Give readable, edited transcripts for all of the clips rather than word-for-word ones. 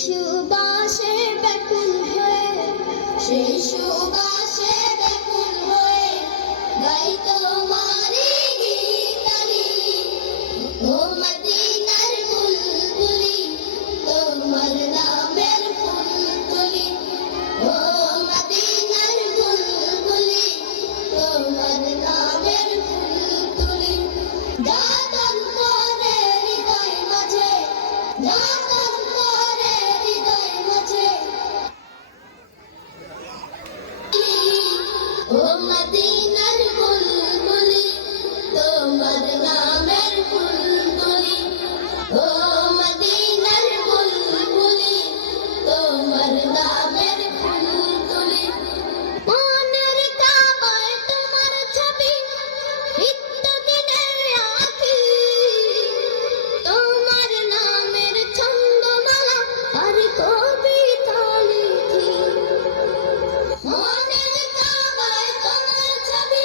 সুবাসে ব্যাকুল হয়ে, সেই সুবাসে ব্যাকুল হয়ে গাই তোমারি গীতালি। ও মদিনার বুলবুলি, তোমার নামের ফুল তুলি। ও মদিনার বুলবুলি, তোমার নামের ফুল তুলি। যাতন করে হৃদয় মাঝে, যাতন করে হৃদয় মাঝে। ও মদিনার বুলবুলি, তোমার নামের ফুল তুলি। ও মদিনার বুলবুলি, তোমার নামের ফুল তুলি। মনের কাবায় তোমার ছবি, নিত্যদিনের আঁকি। তোমার নামের ছন্দমালা আর কবিতা লিখি। মনের কাবায় তোমার ছবি,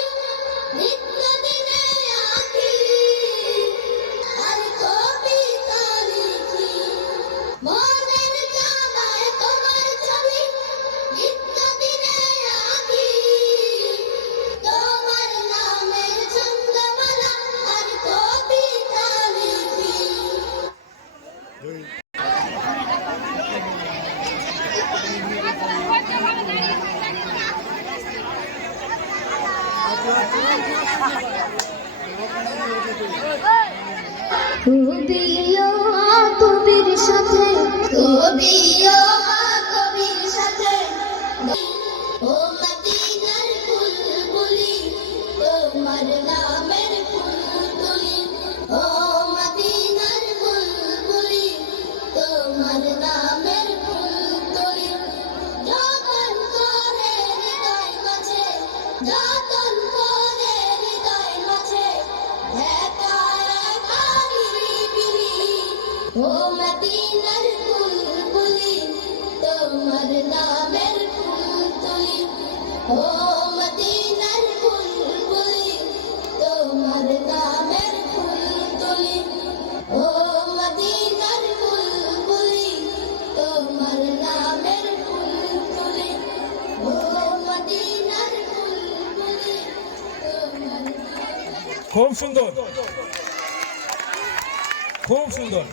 নিত্যদিনের আঁকি আর কবিতা লিখি। মনের কাবায় তোমার ছবি, নিত্যদিনের আঁকি। তোমার নামের ছন্দমালা আর কবিতা লিখি। কবিও কবির সাথে, কবিও কবির সাথে। ও মদিনার বুলবুলি, তোমার নামের ফুল তুলি। ও মদিনার বুলবুলি, তোমার নামের ফুল তুলি। যতন করে হৃদয় মাঝে, যতন করে হৃদয় মাঝে। একা একা নিরিবিলি। ও মদিনার বুলবুলি, তোমার নামের ফুল তুলি। ও মদিনার বুলবুলি, তোমার নামের ফুল তুলি। ও মদিনার বুলবুলি, তোমার নামের ফুল তুলি। ও মদিনার বুলবুলি, তোমার নামের। খুব সুন্দর, খুব সুন্দর।